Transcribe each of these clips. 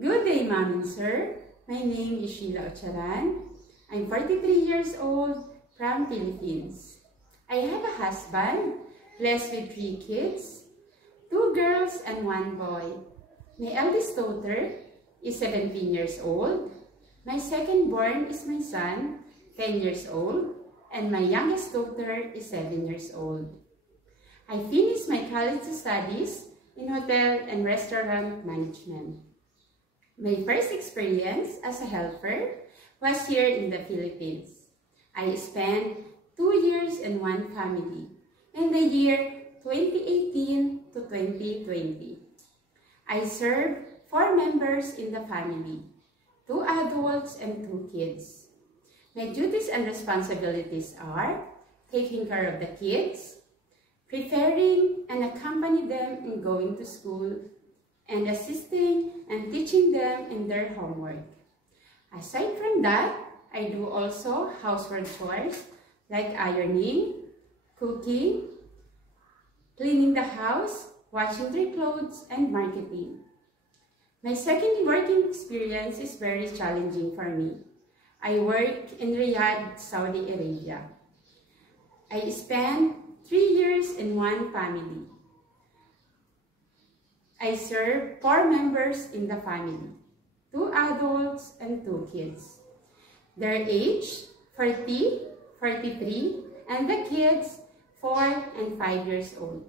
Good day, Ma'am and Sir. My name is Sheila Ocharan. I'm 43 years old from Philippines. I have a husband, blessed with 3 kids, 2 girls and 1 boy. My eldest daughter is 17 years old. My second born is my son, 10 years old, and my youngest daughter is 7 years old. I finished my college studies in hotel and restaurant management. My first experience as a helper was here in the Philippines. I spent 2 years in one family in the year 2018 to 2020. I served 4 members in the family, 2 adults and 2 kids. My duties and responsibilities are taking care of the kids, preparing and accompany them in going to school, and assisting and teaching them in their homework. Aside from that, I do also housework chores like ironing, cooking, cleaning the house, washing their clothes, and marketing. My second working experience is very challenging for me. I work in Riyadh, Saudi Arabia. I spent 3 years in one family. I serve 4 members in the family, 2 adults and 2 kids. Their age, 40, 43, and the kids, 4 and 5 years old.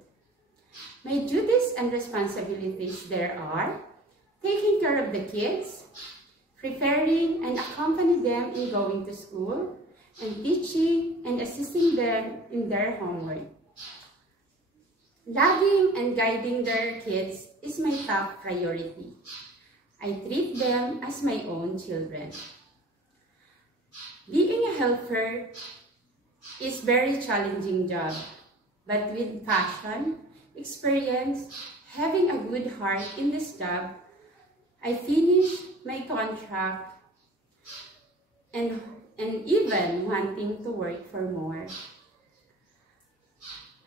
My duties and responsibilities there are taking care of the kids, preparing and accompany them in going to school, and teaching and assisting them in their homework. Loving and guiding their kids is my top priority. I treat them as my own children. Being a helper is a very challenging job, but with passion, experience, having a good heart in this job, I finished my contract and even wanting to work for more.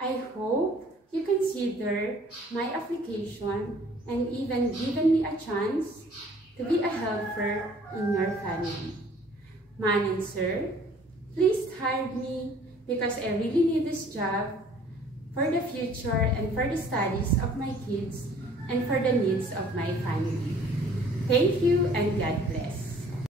I hope you consider my application and even given me a chance to be a helper in your family. Man and Sir, please hire me because I really need this job for the future and for the studies of my kids and for the needs of my family. Thank you and God bless.